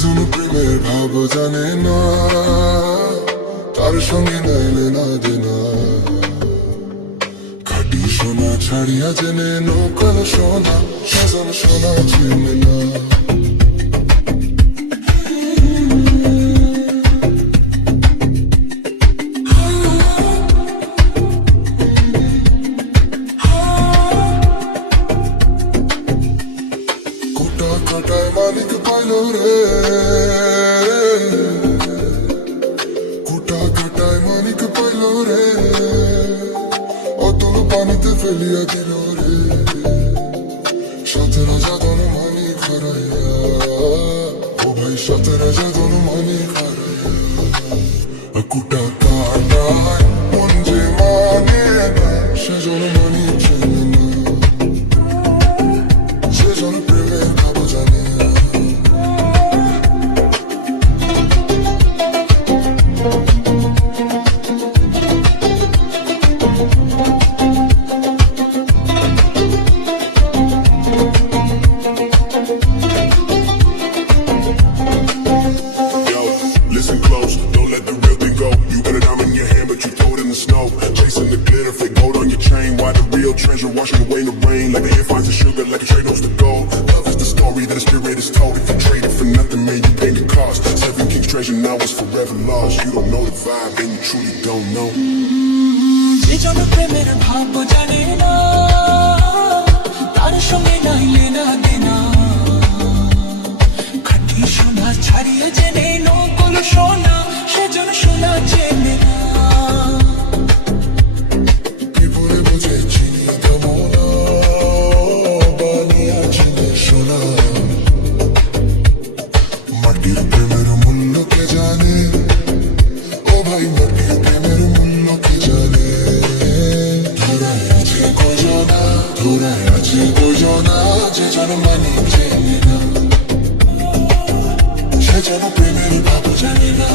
যেন প্রেমের ভাব জানে না, তার সঙ্গে নাইলে না দেনা। খাটি সোনা ছাড়িয়া জেনে নৌকাল সোনা, সেজন সোনা চিনে না। কাটায় মালিক পাইল রে, কুটা কাটায় মালিক পাইল রে, অতল পানিতে ফেলিয়া দিল রে। সাথে রাজা ধন মালিক হারাইয়া, ও ভাই সাথে রাজা ধন মালিক হারাইয়া। কুটা কাটায় মন যে মানে না, সেজন মালিক চেনে না, সেজন প্রেমের ভাব জানে না। Chasing the glitter, fake gold on your chain. Why the real treasure washing away the rain? Like the air finds the sugar, like a trade owes the gold. Love is the story that a spirit is told. If you trade it for nothing, man, you pay the cost. Seven Kings treasure now is forever lost. You don't know the vibe, then you truly don't know. সেজন প্রেমের ভাব জানে না, তার সঙ্গে নাইলে না দেনা। খাঁটি সোনা ছাড়িয়ে জেনে নকল সোনা, সেজন সোনা চেনে না। মাটির প্রেমের মূল্য কে জানে, ও ভাই মাটির প্রেমের মূল্য কে জানে। ধরায় আছে কজনা, ধরায় আছে কজনা, যে যেন মানিক চেনে না, সে যেন প্রেমের ভাব জানে না।